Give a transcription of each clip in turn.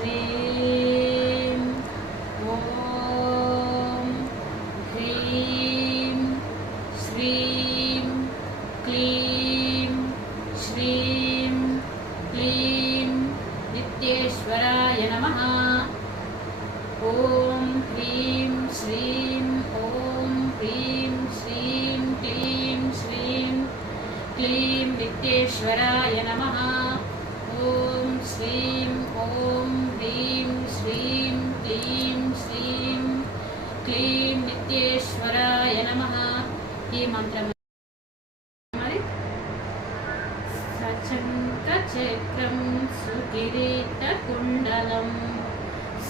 श्रीं ॐ ह्रीं श्रीं क्लीं श्रीं क्लीं नित्येश्वराय नमः। ॐ ह्रीं श्रीं ॐ ह्रीं श्रीं क्लीं श्रीं क्लीं नित्येश्वराय नमः। ॐ श्रीं ॐ ह्रीं श्रीं क्लीं श्रीं क्लीं नित्येश्वराय नमः। ఈ మంత్రం మరి సచంకచక్రం సుకిరీటకుండలం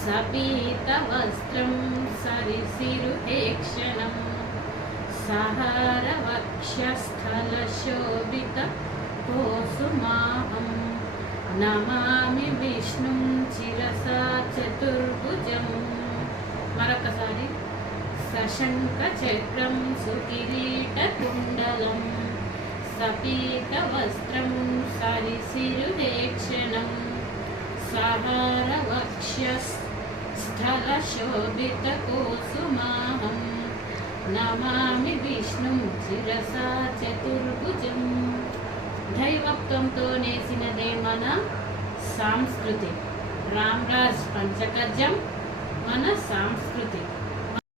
సపీతవస్త్రం సరిసిరుహేక్షణం సహారవక్షస్థలశోభితకోసుమాహం నమామి విష్ణుం శిరసా చతుర్భుజం। మరొకసారి సశంఖచక్రం సుకిరీటకుండలం సపీతవస్త్రం సరిసిరుహేక్షణం సహారవక్షస్థలశోభితకోసుమాహం నమామి విష్ణుం శిరసా చతుర్భుజం। దైవత్వంతో నేసినదే మన సంస్కృతి। రామ్రాజ్ పంచకజ్జం మన సంస్కృతి।